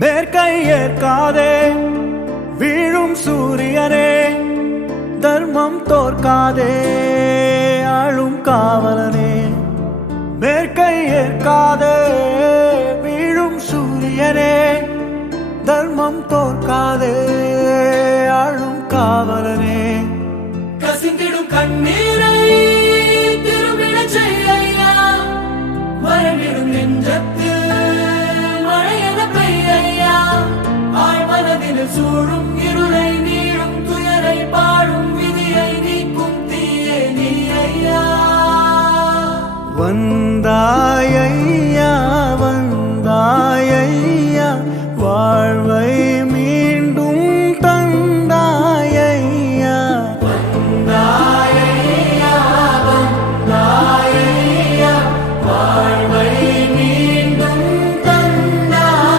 மேற்கை ஏற்காதே வீழும் சூரியனே, தர்மம் தோற்காதே ஆளும் காவலனே. மேற்கை ஏற்காதே வீழும் சூரியனே, தர்மம் தோற்காதே ஆளும் காவலனே. கசிந்திடும் கண்ணீரை திரும்பிடச் செய்யா, மறைவிடும் நெஞ்சத்து மழையென பெய்யா. ஆழ்மனதில் சூழும் இருளை நீளும் துயரை பாடும் விதியை நீக்கும் தீயே நீ ஐயா. வந்தாயை